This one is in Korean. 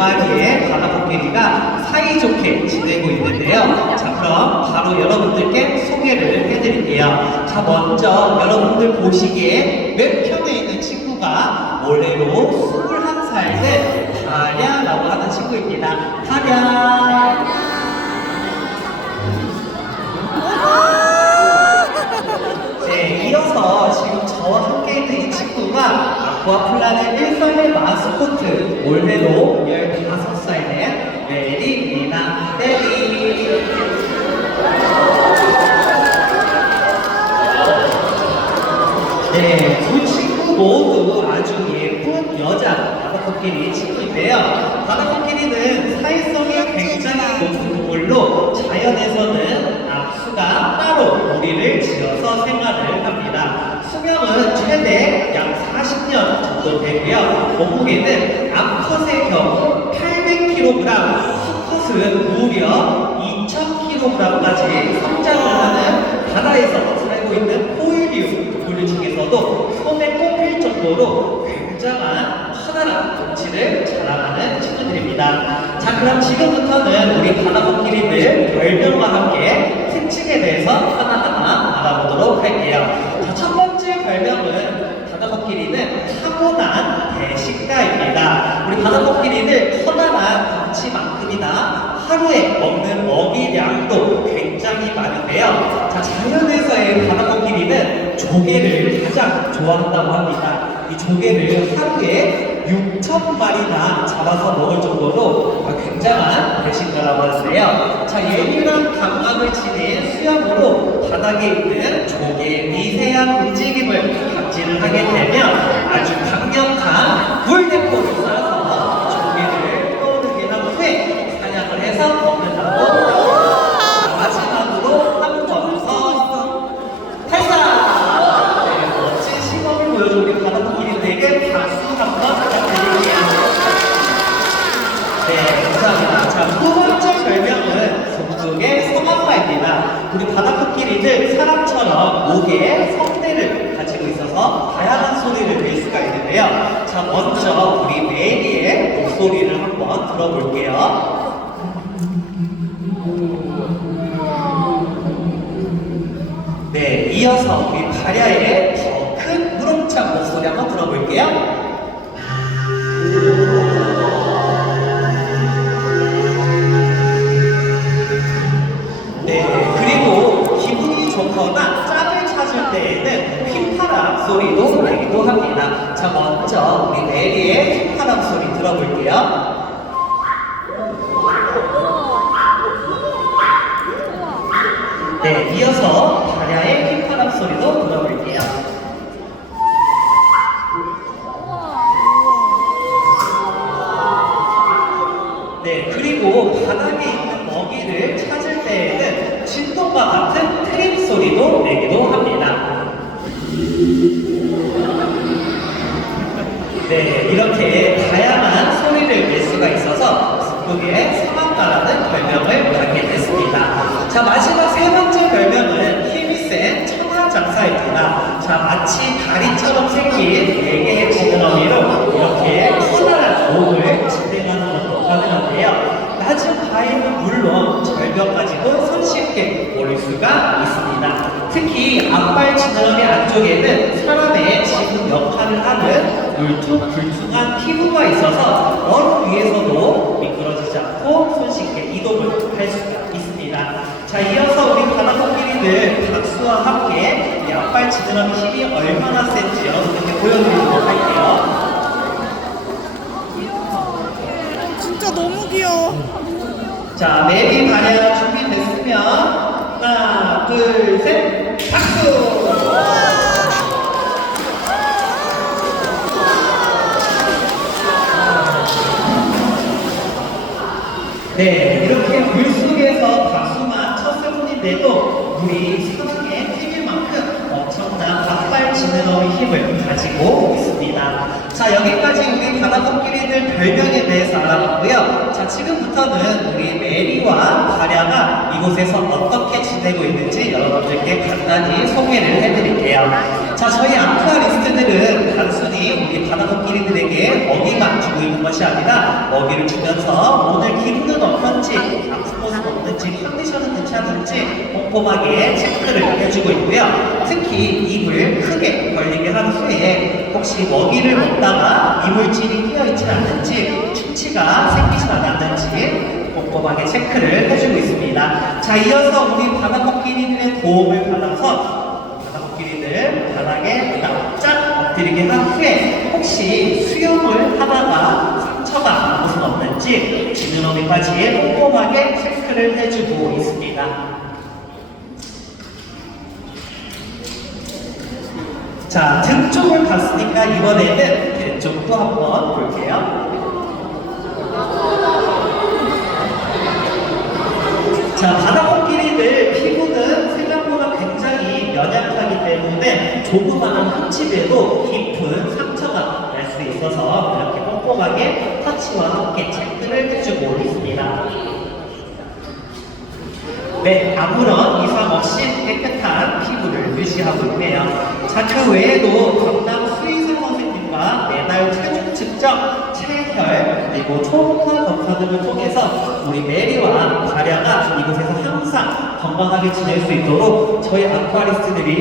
마리의 바다 코끼리가 사이좋게 지내고 있는데요. 자, 그럼 바로 여러분들께 소개를 해드릴게요. 자, 먼저 여러분들 보시기에 왼편에 있는 친구가 올해로 21살 된 다랴라고 하는 친구입니다. 다랴. 네, 이어서 지금 저와 함께 아쿠아플라넷 1선의 마스코트 올해로 15살 된 메리입니다. 메리. 네, 두 친구 모두 아주 예쁜 여자 바다코끼리 친구인데요. 바다코끼리는 사회성이 굉장히 높은 동물로 자연에서는 악수가 따로 무리를 지어서 생활을 합니다. 수명은 최대 약 40년 정도 되고요. 몸무게는 암컷의 경우 800kg, 수컷은 무려 2000kg까지 성장을 하는 바다에서 살고 있는 포유류 동물 중에서도 손에 꼽힐 정도로 굉장한 커다란 덩치를 자랑하는 친구들입니다. 자, 그럼 지금부터는 우리 바다코끼리들 별명과 함께 특징에 대해서 하나하나 알아보도록 할게요. 자, 첫 번째 별명은 바다코끼리는 타고난 대식가입니다. 우리 바다코끼리들 커다란 덩치만큼이나 하루에 먹는 먹이량도 굉장히 많은데요. 자, 자연에서의 바다코끼리는 조개를 가장 좋아한다고 합니다. 이 조개를 하루에 6천 마리나 잡아서 먹을 정도로 굉장한 배식가라고 하는데요. 자, 예민한 감각을 지닌 수염으로 바닥에 있는 조개의 미세한 움직임을 감지를 하게 되면 아주 강력한 물대포를 쏴서 4개 파수 한번 부탁드릴게요. 네, 감사합니다. 자, 두 번째 별명은 동족의 성악마입니다. 우리 바다코끼리는 사람처럼 목에 성대를 가지고 있어서 다양한 소리를 낼 수가 있는데요. 자, 먼저 우리 메리의 목소리를 한번 들어볼게요. 네, 이어서 우리 다리아의 우렁찬 목소리 한번 들어볼게요. 네, 그리고 기분이 좋거나 짝을 찾을 때에는 휘파람 소리도 내기도 합니다. 자, 먼저 우리 메리의 휘파람 소리 들어볼게요. 네, 이어서 다리아의 휘파람 소리도 들어볼게요. 세 번째 별명은 힘이 센 천하장사입니다. 자, 마치 다리처럼 생긴 네 개의 지느러미로 이렇게 커다란 몸을 진행하는 것도 가능한데요. 낮은 바위는 물론 절벽까지도 손쉽게 오를 수가 있습니다. 특히 앞발 지느러미 안쪽에는 사람의 지금 역할을 하는 울퉁불퉁한 피부가 있어서 얼음 위에서도 미끄러지지 않고 손쉽게 이동을 할 수가 있습니다. 자, 이어서 우리 바다코끼리들 박수와 지느러미 힘이 얼마나 센지 여러분께 보여드리도록 할게요. 진짜 너무 귀여워. 자, 메리 바레가 준비됐으면 하나, 둘, 셋, 박수! 네, 이렇게 물 속에서 박수만 쳤을 뿐인데도 우리 사랑의 힘일 만큼 엄청난 앞발 지느러미 힘을 가지고 있습니다. 자, 여기까지 우리 바다코끼리들 별명에 대해서 알아봤고요. 자, 지금부터는 우리 메리와 바랴가 이곳에서 어떻게 지내고 있는지 여러분들께 간단히 소개를 해드릴게요. 자, 저희 아쿠아리스트들은 단순히 우리 바다코끼리들에게 먹이만 주고 있는 것이 아니라 먹이를 주면서 오늘 기분은 어떤지, 아픈 모습 없는지, 컨디션은 괜찮은지 꼼꼼하게 체크를 해주고 있고요. 특히 입을 크게 벌리게 한 후에 혹시 먹이를 먹다가 이물질이 끼어있지 않는지 충치가 생기지 않았는지 꼼꼼하게 체크를 해주고 있습니다. 자, 이어서 우리 바다코끼리들의 도움을 받아서 바다코끼리들 바닥에 납작 엎드리게 한 후에 혹시 수영을 하다가 상처가 난 곳은 없는지 지느러미까지 꼼꼼하게 체크를 해주고 있습니다. 자, 등 쪽을 봤으니까 이번에는 배 쪽도 한번 볼게요. 자, 바다 때문에 조그마한 흠집에도 깊은 상처가 날 수 있어서 이렇게 꼼꼼하게 터치와 함께 체크를 해주고 있습니다. 네, 아무런 이상 없이 깨끗한 피부를 유지하고 있네요. 자, 그 외에도 담당 수의사 선생님과 매달 체중 측정, 체혈, 그리고 초음파 검사 등을 통해서 우리 메리와 가랴가 이곳에서 항상 건강하게 지낼 수 있도록 저희 아쿠아리스트들이